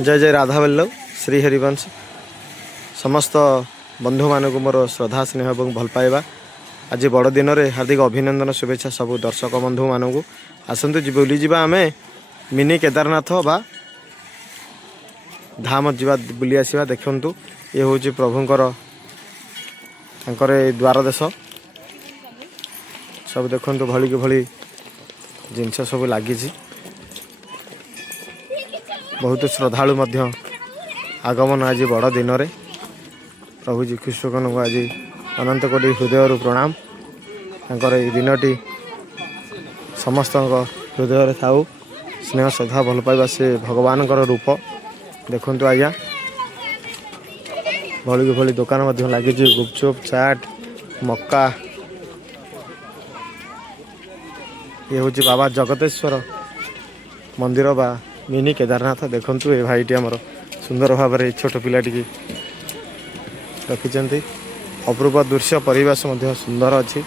जय जय राधा वल्लभ श्री हरिवंश समस्त बंधु मानक मोर श्रद्धा स्नेह और भल पाइबा आज बड़ दिन में हार्दिक अभिनंदन शुभेच्छा सब दर्शक बंधु मानक आसतु बुली जावा आम मिनी केदारनाथ बा धाम जा बुली आसवा देखु ये हूँ प्रभुंर द्वार देश सब देखु भली कि भली जिनस सब लगी बहुत श्रद्धालु आगमन आज बड़ दिन में प्रभु जी कृष्ण को आज अनंत कोटि हृदय प्रणाम तांकर ये दिनटी समस्त हृदय थाऊ स्नेह श्रद्धा भल पाइबा से भगवान रूप देखु आज्ञा भली भली दुकान लगी गुपचुप चाट मक्का ये हूँ बाबा जगतेश्वर मंदिर बा मिनी केदारनाथ देखु ये भाईटी आमर सुंदर भाव में छोट पिलाटी रखिंट अपूर्व दृश्य परिवेश सुंदर अच्छी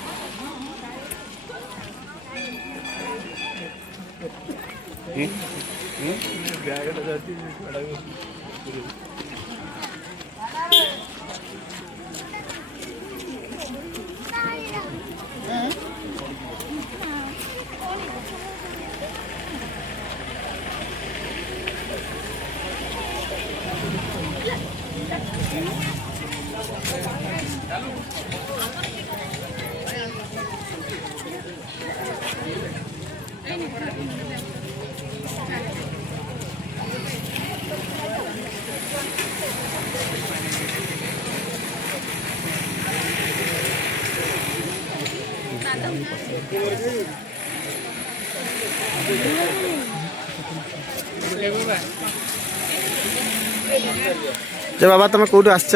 जे बाबा तुम कौटू आस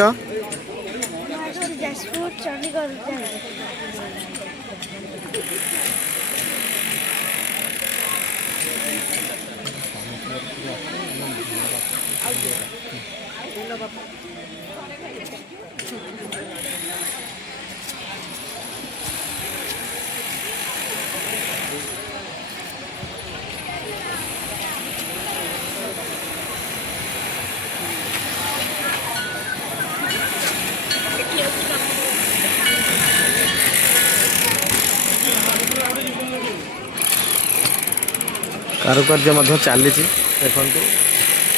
कारुकार्य चली देखु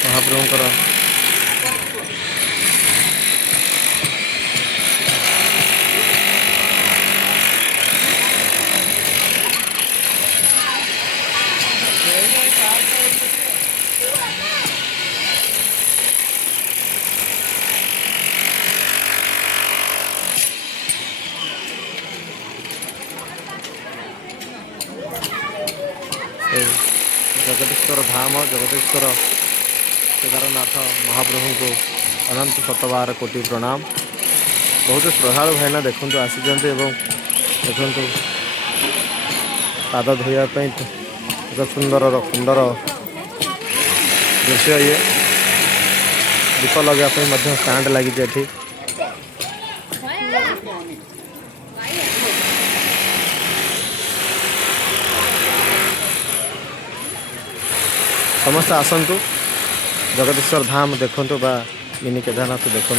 महाप्रभुंर जगतेश्वर धाम जगतेश्वर केदारनाथ महाप्रभु को अनंत शतबार कोटि प्रणाम। बहुत श्रद्धालु भाईना देखु आसी देखु पाद धोवाई एक सुंदर सुंदर दृश्य ये दीप लगाई स्टाण्ड लगी समस्त आसतु जगदीश्वर धाम देखु बा मिनी केदारनाथ देखु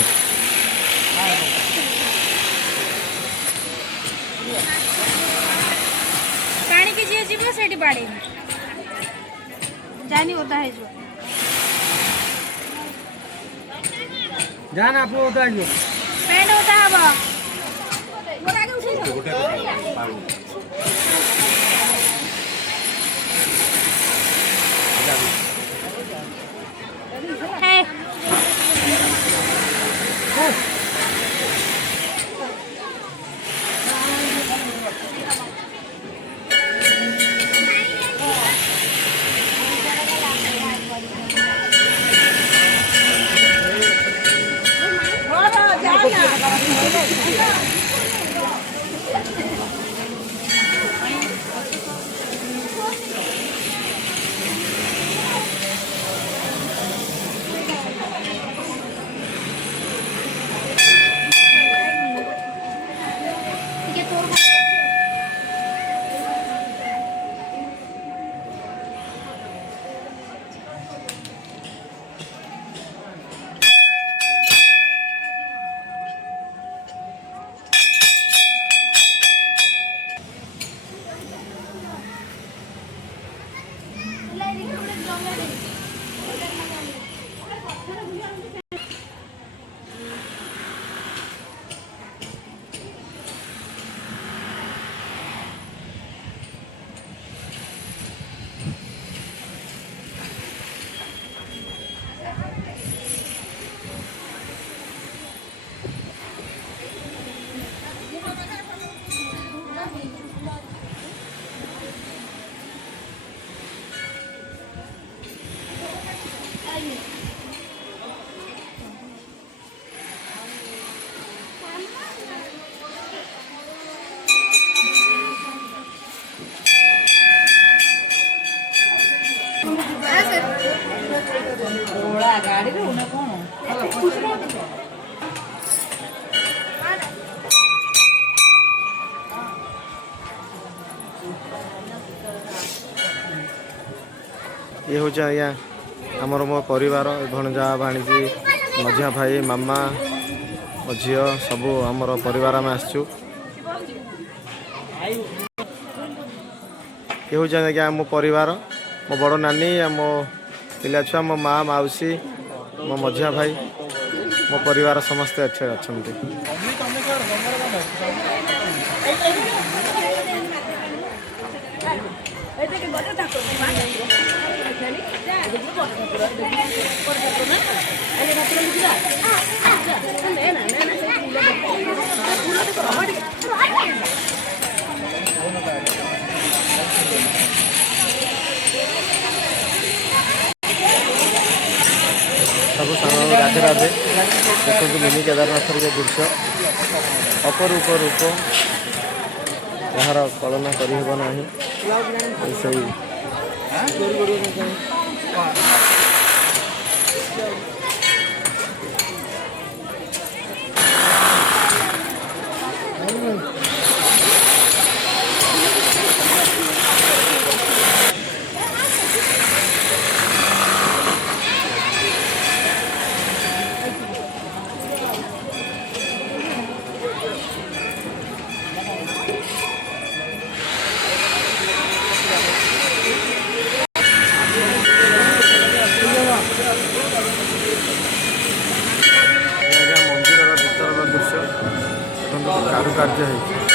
जाना आप होता है पेंट होता है ये हूँ आज्ञा आमर मो परिवार भणजा भाणीजी मझिया भाई मामा मो झी सब आमर परिवार आम आसचु ये हूँ आज्ञा मो परिवार मो बड़ नानी मो पिला छुआ मो माँ मौसी मो मझिया भाई मो परिवार समस्ते अच्छे अच्छा सब सामान राधे राधे देखो मिनी केदारनाथ जो दृश्य अपरूप रूप यार कलना करहब ना से मंदिर भीतर दृश्य कारुकार्य है।